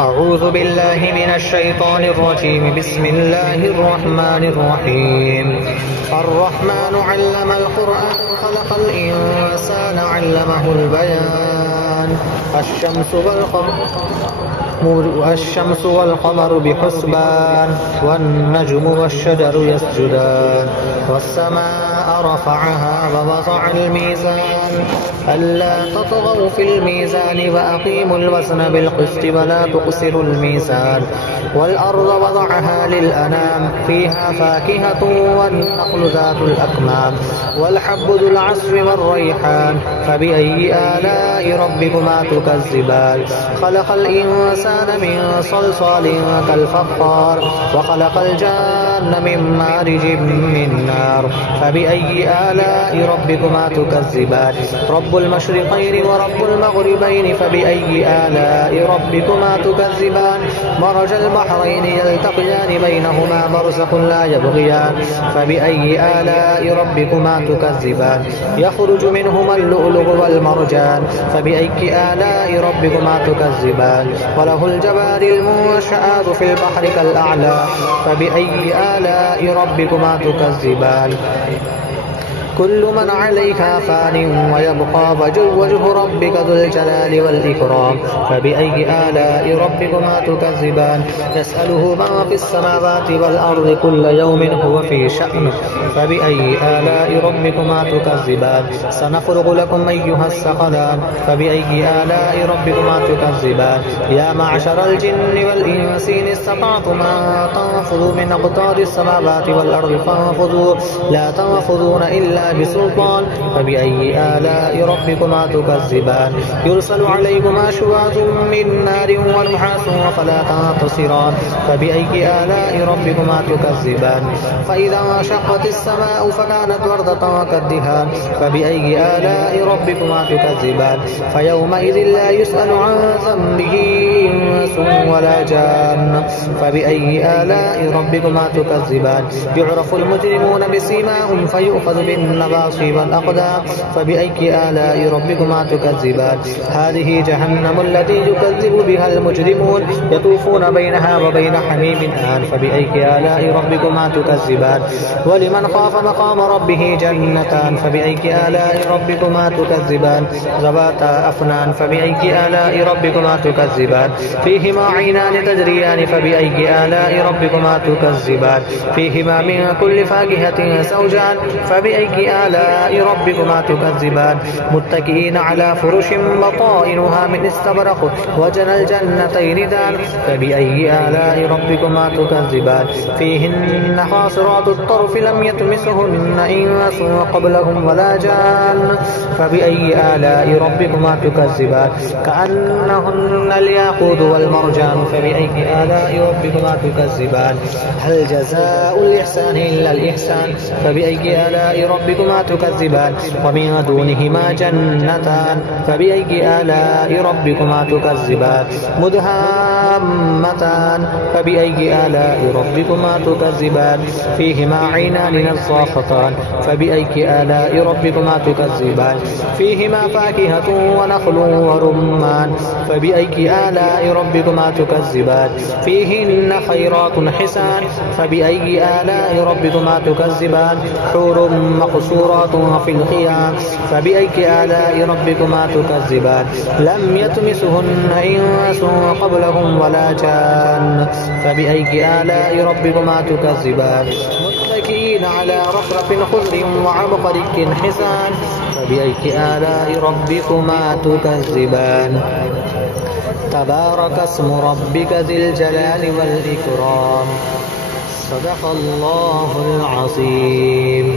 أعوذ بالله من الشيطان الرجيم. بسم الله الرحمن الرحيم. الرحمن علم القرآن خلق الإنسان علمه البيان. الشمس والقمر بحسبان والنجم والشجر يسجدان والسماء رفعها ووضع الميزان ألا تطغوا في الميزان وأقيموا الوزن بالقسط ولا تقصروا الميزان والأرض وضعها للأنام فيها فاكهة والنخل ذات الأكمام والحب ذو العصف والريحان فبأي آلاء ربكما تكذبان. خلق الإنسان من صلصال كالفخار وخلق الجان من مارج من نار فبأي آلاء ربكما تكذبان. رب المشرقين ورب المغربين فبأي آلاء ربكما تكذبان. مرج البحرين يلتقيان بينهما برزخ لا يبغيان فبأي آلاء ربكما تكذبان. يخرج منهما اللؤلؤ والمرجان فبأي آلاء ربكما تكذبان. وله الجوار المنشآت في البحر كالأعلام فبأي آلاء ربكما تكذبان. كل من عليها فان ويبقى وجه ربك ذو الجلال والإكرام فبأي آلاء ربكما تكذبان. يسأله من في السماوات والأرض كل يوم هو في شأن فبأي آلاء ربكما تكذبان. سنفرغ لكم أيها الثقلان فبأي آلاء ربكما تكذبان. يا معشر الجن والإنس إن استطعتم أن تنفذوا من أقطار السماوات والأرض فانفذوا لا تنفذون إلا بسلطان فبأي آلاء ربكما تكذبان. يرسل عليكما شواظ من نار ونحاس فلا تنتصران فبأي آلاء ربكما تكذبان. فإذا انشقت السماء فكانت وردة كالدهان فبأي آلاء ربكما تكذبان. فيومئذ لا يسأل عن ذنبه إنس ولا جان فبأي آلاء ربكما تكذبان. يعرف المجرمون بسيماهم فيؤخذ بالنواصي والأقدام فبأي آلاء ربكما تكذبان. هذه جهنم التي يكذب بها المجرمون يطوفون بينها وبين حميم آن فبأي آلاء ربكما تكذبان. ولمن خاف مقام ربه جنتان فبأي آلاء ربكما تكذبان. ذواتا أفنان فبأي آلاء ربكما تكذبان. فيهما عينان تجريان فبأي آلاء ربكما تكذبان. فيهما من كل فاكهة زوجان فبأي آلاء ربكما تكذبان. متكئين على فرش بطائنها من استبرق وجنى الجنتين دان فبأي آلاء ربكما تكذبان. فيهن قاصرات الطرف لم يطمسهن إنس قبلهم ولا جان فبأي آلاء ربكما تكذبان. كأنهن الياقوت والمرجان فبأي آلاء ربكما تكذبان. هل جزاء الإحسان إلا الإحسان فبأي آلاء ربكما تكذبان. ومن دونهما جنتان فبأي آلاء ربكما تكذبان. مدهامتان فبأي آلاء ربكما تكذبان. فيهما عينان نضاختان فبأي آلاء ربكما تكذبان. فيهما فاكهة ونخل ورمان فبأي آلاء ربكما تكذبان. فيهن خيرات حسان فبأي آلاء ربكما تكذبان. حور مقصورات في الخيام فبأي آلاء ربكما تكذبان. لم يطمسهن إنس قبلهم ولا جان فبأي آلاء ربكما تكذبان. متكئين على رفرف خضر وعبقري حسان فبأي آلاء ربكما تكذبان. تبارك اسم ربك ذي الجلال والإكرام. صدق الله العظيم.